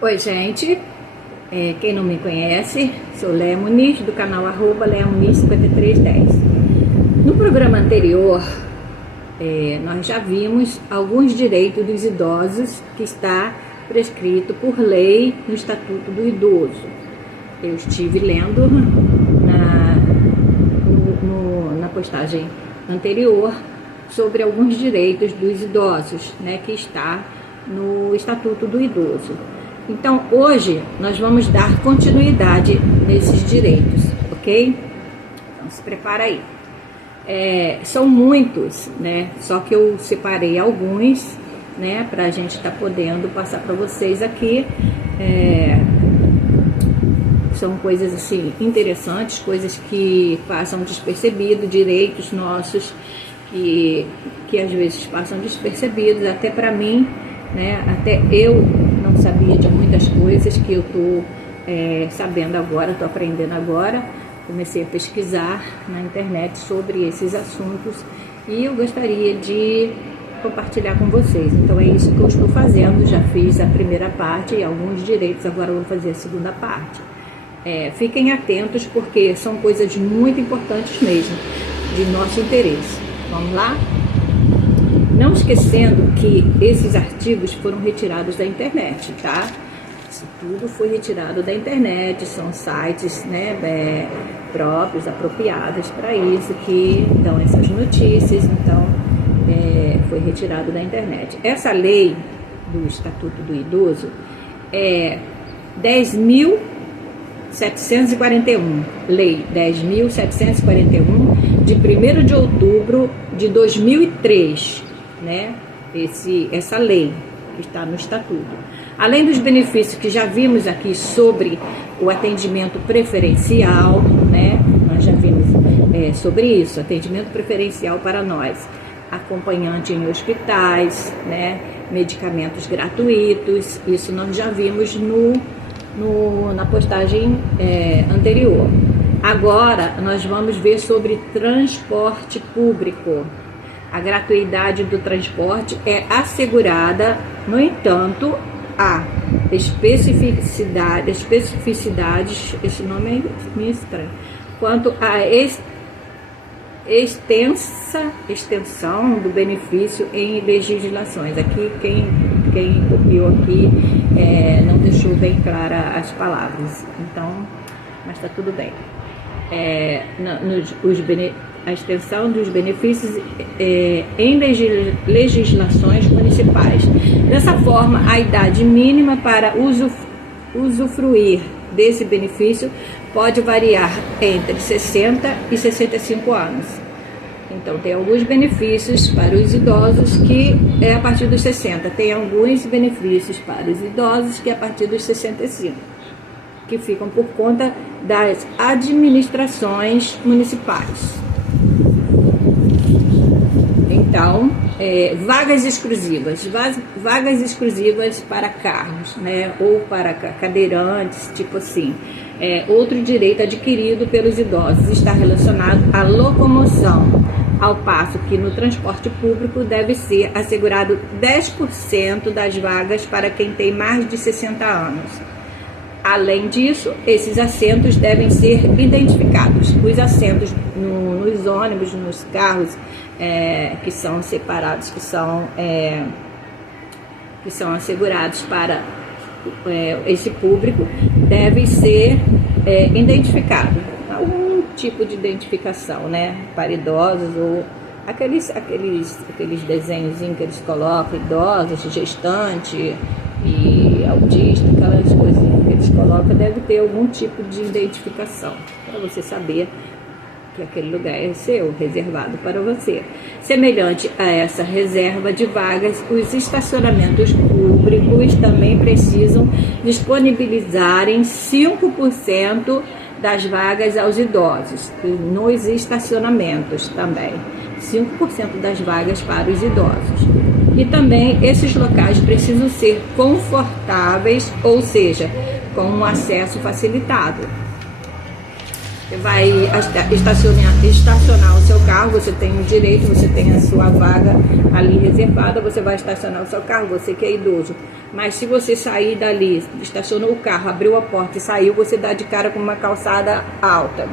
Oi, gente. Quem não me conhece, sou Léa Muniz, do canal @LéaMuniz5310. No programa anterior, nós já vimos alguns direitos dos idosos que está prescrito por lei no Estatuto do Idoso. Eu estive lendo na postagem anterior sobre alguns direitos dos idosos, né, que está no Estatuto do Idoso. Então, hoje, nós vamos dar continuidade nesses direitos, ok? Então, se prepara aí. São muitos, né? Só que eu separei alguns, né? Para a gente estar podendo passar para vocês aqui. São coisas, assim, interessantes, coisas que passam despercebido, direitos nossos que às vezes passam despercebidos, até para mim, né? Até eu não sabia de muitas coisas que eu estou sabendo agora, estou aprendendo agora. Comecei a pesquisar na internet sobre esses assuntos e eu gostaria de compartilhar com vocês. Então é isso que eu estou fazendo. Já fiz a primeira parte e alguns direitos, agora eu vou fazer a segunda parte. Fiquem atentos porque são coisas muito importantes mesmo, de nosso interesse. Vamos lá? Não esquecendo que esses artigos foram retirados da internet, tá? Isso tudo foi retirado da internet, são sites, né, próprios, apropriados para isso, que dão essas notícias, então foi retirado da internet. Essa lei do Estatuto do Idoso é 10.741, lei 10.741, de 1º de outubro de 2003, né? Essa lei que está no Estatuto. Além dos benefícios que já vimos aqui sobre o atendimento preferencial, né? Nós já vimos sobre isso, atendimento preferencial para nós, acompanhante em hospitais, né? Medicamentos gratuitos, isso nós já vimos na postagem anterior. Agora nós vamos ver sobre transporte público. A gratuidade do transporte é assegurada, no entanto, a especificidades, esse nome é meio estranho, quanto à extensão do benefício em legislações. Aqui, quem copiou aqui não deixou bem clara as palavras, então, mas está tudo bem. A extensão dos benefícios em legislações municipais. Dessa forma, a idade mínima para usufruir desse benefício pode variar entre 60 e 65 anos. Então, tem alguns benefícios para os idosos que é a partir dos 60. Tem alguns benefícios para os idosos que é a partir dos 65, que ficam por conta das administrações municipais. Então, vagas exclusivas para carros, né, ou para cadeirantes, tipo assim. Outro direito adquirido pelos idosos está relacionado à locomoção, ao passo que no transporte público deve ser assegurado 10% das vagas para quem tem mais de 60 anos. Além disso, esses assentos devem ser identificados. Os assentos nos ônibus, nos carros que são separados, que são assegurados para esse público, devem ser identificados. Algum tipo de identificação, né, para idosos, ou aqueles desenhozinhos que eles colocam, idosos, gestante e autista, aquelas coisinhas que eles colocam, deve ter algum tipo de identificação para você saber que aquele lugar é seu, reservado para você. Semelhante a essa reserva de vagas, os estacionamentos públicos também precisam disponibilizarem 5% das vagas aos idosos, nos estacionamentos também, 5% das vagas para os idosos. E também esses locais precisam ser confortáveis, ou seja, com um acesso facilitado. Você vai estacionar o seu carro, você tem o direito, você tem a sua vaga ali reservada, você vai estacionar o seu carro, você que é idoso. Mas se você sair dali, estacionou o carro, abriu a porta e saiu, você dá de cara com uma calçada alta,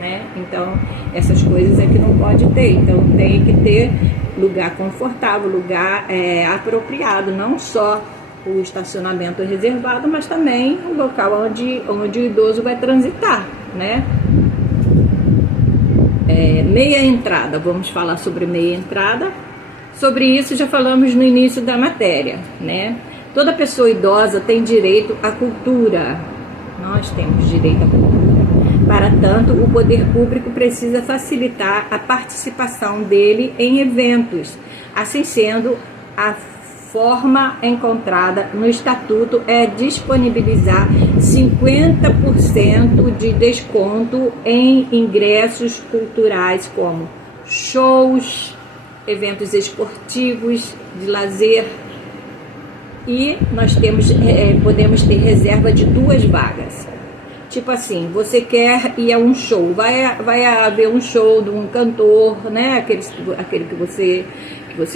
né? Então, essas coisas é que não pode ter. Então, tem que ter lugar confortável, lugar apropriado, não só o estacionamento reservado, mas também o local onde o idoso vai transitar, né? Meia entrada, vamos falar sobre meia entrada. Sobre isso já falamos no início da matéria, né? Toda pessoa idosa tem direito à cultura. Nós temos direito à cultura. Para tanto, o poder público precisa facilitar a participação dele em eventos. Assim sendo, a forma encontrada no Estatuto é disponibilizar 50% de desconto em ingressos culturais, como shows, eventos esportivos, de lazer, e nós podemos ter reserva de 2 vagas. Tipo assim, você quer ir a um show, vai haver um show de um cantor, né? Aquele que você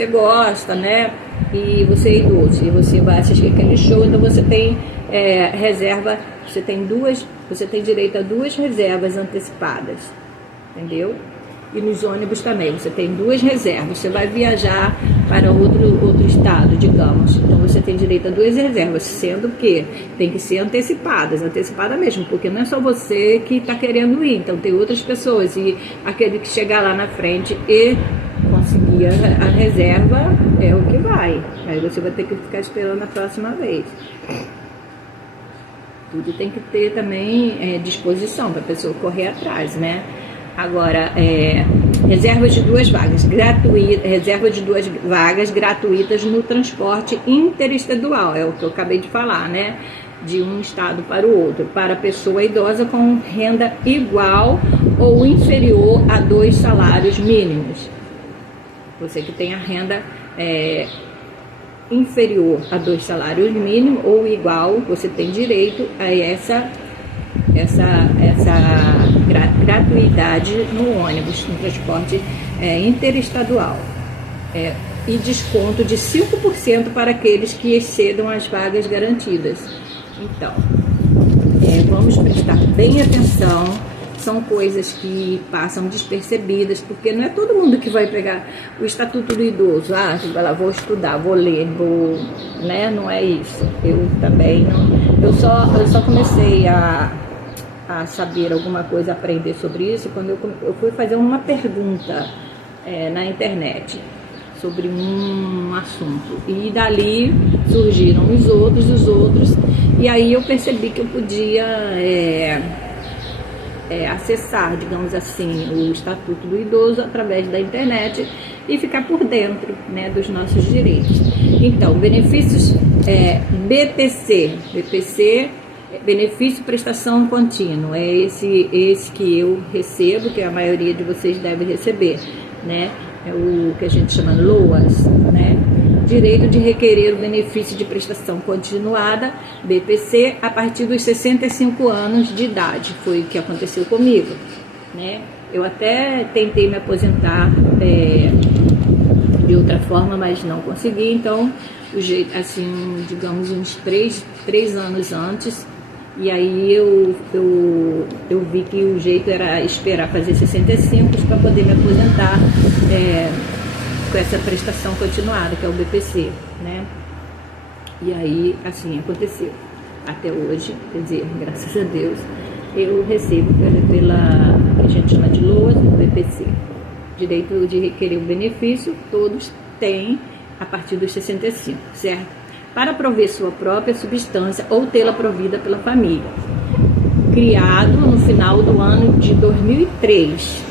gosta, né? E você é idoso, e você vai assistir aquele show, então você tem reserva, você tem direito a 2 reservas antecipadas, entendeu? E nos ônibus também, você tem 2 reservas. Você vai viajar para outro estado, digamos. Então você tem direito a 2 reservas, sendo que tem que ser antecipada mesmo, porque não é só você que está querendo ir, então tem outras pessoas. E aquele que chegar lá na frente e conseguir a reserva é o que vai. Aí você vai ter que ficar esperando a próxima vez. Tudo tem que ter também disposição para a pessoa correr atrás, né? Agora, reserva de 2 vagas gratuitas no transporte interestadual, é o que eu acabei de falar, né? De um estado para o outro, para a pessoa idosa com renda igual ou inferior a 2 salários mínimos. Você que tem a renda inferior a 2 salários mínimos ou igual, você tem direito a essa gratuidade no ônibus, no transporte interestadual, e desconto de 5% para aqueles que excedam as vagas garantidas. Então, vamos prestar bem atenção. São coisas que passam despercebidas, porque não é todo mundo que vai pegar o Estatuto do Idoso. Vai lá, vou estudar, vou ler, né? Não é isso. Eu também não. Eu só comecei a saber alguma coisa, aprender sobre isso, quando eu fui fazer uma pergunta na internet sobre um assunto, e dali surgiram os outros, e aí eu percebi que eu podia acessar, digamos assim, o Estatuto do Idoso através da internet e ficar por dentro, né, dos nossos direitos. Então, benefícios BPC, benefício prestação contínua, é esse que eu recebo, que a maioria de vocês deve receber, né? É o que a gente chama LOAS, né? Direito de requerer o benefício de prestação continuada, BPC, a partir dos 65 anos de idade. Foi o que aconteceu comigo, né? Eu até tentei me aposentar de outra forma, mas não consegui. Então, o jeito, assim, digamos, uns 3 anos antes, e aí eu vi que o jeito era esperar fazer 65 para poder me aposentar com essa prestação continuada, que é o BPC, né? E aí, assim, aconteceu. Até hoje, quer dizer, graças a Deus, eu recebo pela que a gente chama de LOAS, BPC. Direito de requerer o benefício, todos têm a partir dos 65, certo? Para prover sua própria substância ou tê-la provida pela família. Criado no final do ano de 2003,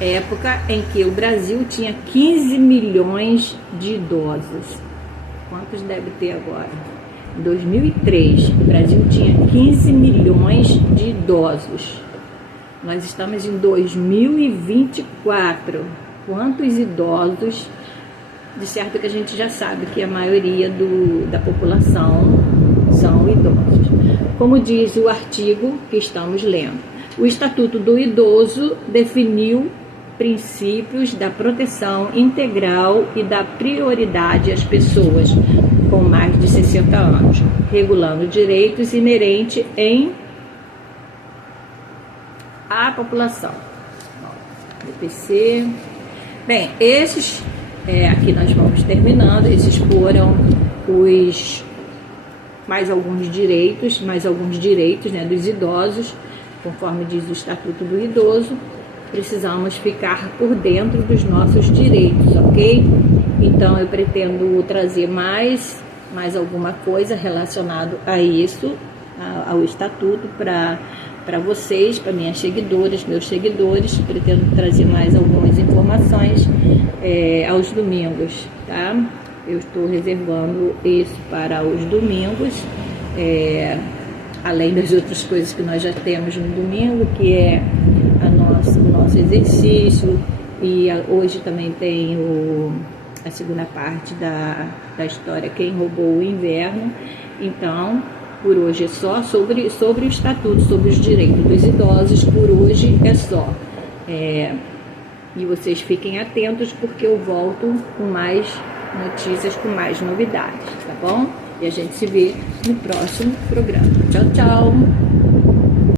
época em que o Brasil tinha 15 milhões de idosos. Quantos deve ter agora? Em 2003, o Brasil tinha 15 milhões de idosos. Nós estamos em 2024. Quantos idosos? De certo que a gente já sabe que a maioria da população são idosos. Como diz o artigo que estamos lendo, O Estatuto do Idoso definiu princípios da proteção integral e da prioridade às pessoas com mais de 60 anos, regulando direitos inerentes à população. DPC. Bem, esses, aqui nós vamos terminando, esses foram os mais alguns direitos, né, dos idosos, conforme diz o Estatuto do Idoso. Precisamos ficar por dentro dos nossos direitos, ok? Então eu pretendo trazer mais alguma coisa relacionada a isso, ao Estatuto, para vocês, para minhas seguidoras, meus seguidores. Pretendo trazer mais algumas informações aos domingos, tá? Eu estou reservando isso para os domingos, além das outras coisas que nós já temos no domingo, que é o nosso exercício, e hoje também tem a segunda parte da história Quem Roubou o Inverno. Então, por hoje é só sobre o Estatuto, sobre os direitos dos idosos. Por hoje é só. E vocês fiquem atentos, porque eu volto com mais notícias, com mais novidades, tá bom? E a gente se vê no próximo programa. Tchau, tchau!